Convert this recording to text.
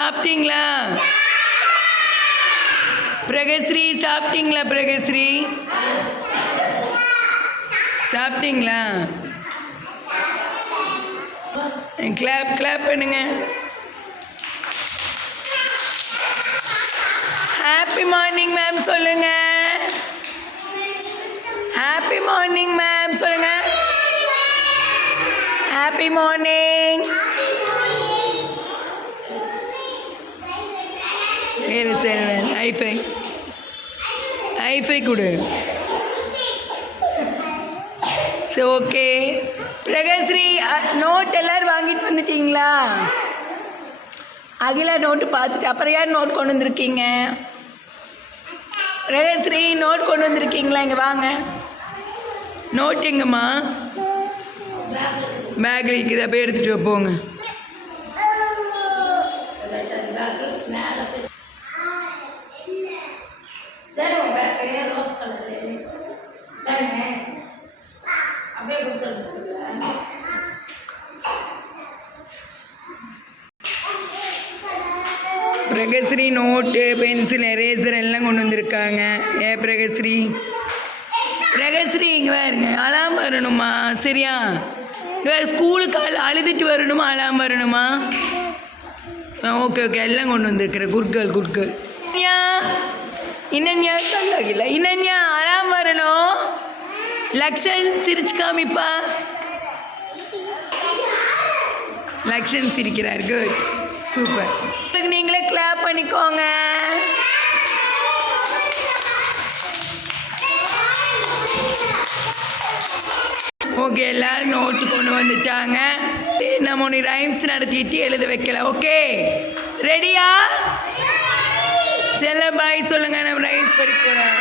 சாப்பிட்டீங்களா? பிரகஸ்ரீ சாப்பிட்டீங்களா? பிரகஸ்ரீ சாப்பிட்டீங்களா? கிளாப் கிளாப் பண்ணுங்க. ஹாப்பி மார்னிங் மேம் சொல்லுங்க. ஹாப்பி மார்னிங் மேம் சொல்லுங்க. Happy morning. வேறு செல்வன் ஐஃபை ஐஃபை கொடு. சரி ஓகே. பிரகஸ்ரீ நோட் எல்லோரும் வாங்கிட்டு வந்துட்டீங்களா? அகிலா நோட்டு பார்த்துட்டு அப்புறம் யார் நோட் கொண்டு வந்திருக்கீங்க? பிரகஸ்ரீ நோட் கொண்டு வந்திருக்கீங்களா? இங்கே வாங்க. நோட் எங்கம்மா? பேக்கில் இருக்குது. போய் எடுத்துகிட்டு போங்க. பிரகஸ்ரீ நோட்டு பென்சில் எரேசர் எல்லாம் கொண்டு வந்திருக்காங்க. பிரகஸ்ரீ பிரகஸ்ரீ இங்கே பாருங்க. அலாம் வரணுமா? சரியா? ஸ்கூலுக்கு அழுதுட்டு வரணுமா? அலாம் வரணுமா? ஓகே ஓகே எல்லாம் கொண்டு வந்திருக்கிறேன். குட்கல் குட்கல். இன்னன்யா சொல்லாகில்ல. இன்னன்யா அலாம் வரணும். லக்ஷன் சிரிச்சு காமிப்பா. லக்ஷன் சிரிக்கிறார். Good super. நீங்களே கிளாப் பண்ணிக்கோங்க. ஓகே எல்லாரும் நோட்டு கொண்டு வந்துட்டாங்க. நம்ம ஒன்று ரைம்ஸ் நடத்திட்டு எழுத வைக்கல. ஓகே ரெடியா? செல்ல பாய் சொல்லுங்க. நம்ம ரைம்ஸ் படிக்கிறோம்.